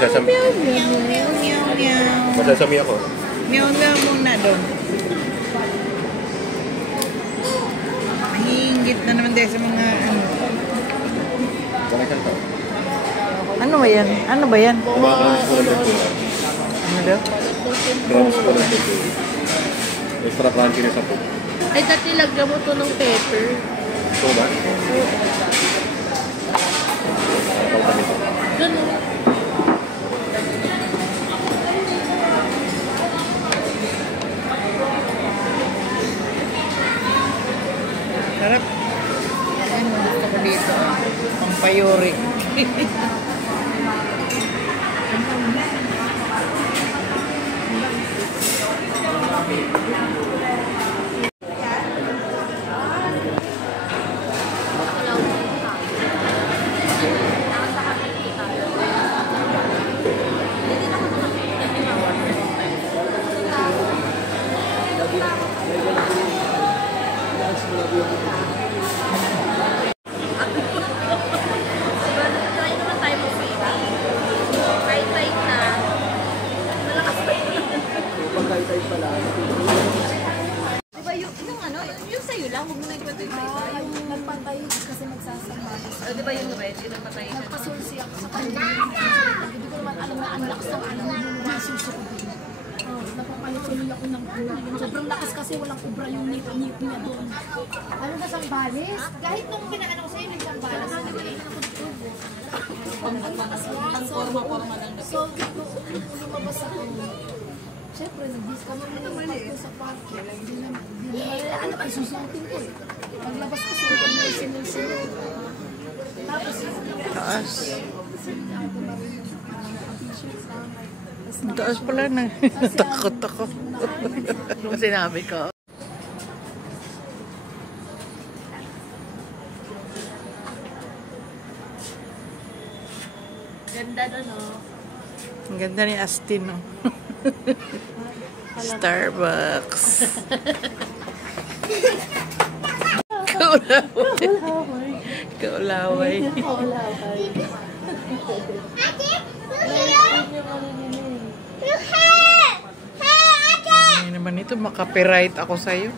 Masasami. Meow, meow, meow, meow, meow. Masasami ako. Meow, meow muna doon. Mahingit na naman dahil sa mga ano. Ano ba yan? Ano ba yan? Ano daw? Grams ko lang ito. Extra crunchy na sa po. Ay, dati lagyan mo to ng pepper. Ito ba? Kapal kami ito. Ganun. Sarap. Ano gusto ko dito? Pampayori. Diba yung ano, yung sa'yo lang, huwag mo na ikwento yung sa'yo. Yung nagpantay kasi magsasama. Diba yung red, yung nagpatay siya? Nagpasulsi ako sa kanya. Hindi ko naman alam na ang lakas ng alam mo yung masuso ko din. Napapalituloy ako ng buhay. Sobrang lakas kasi walang ubra yung nip-nip niya doon. Ano na Sambales? Kahit nung pinaano ko sa'yo, may Sambales. Hindi ko lang nakapagtubo. Ang lakas mo. Ang forma-forma lang. So, lumabas ako. Siyempre, nag-discount naman ako sa parke. Hindi naman, ano pa, susutin ko eh. Paglabas ko, susutin mo yung sinul-sinul. Tapos, Taas. Taas pala na. Takot ako. Nung sinabi ko. Ganda na, no? Ang ganda ni Astin, no? Starbucks. Kaulaway. Kaulaway. Ay naman ito, makapiright ako sa'yo.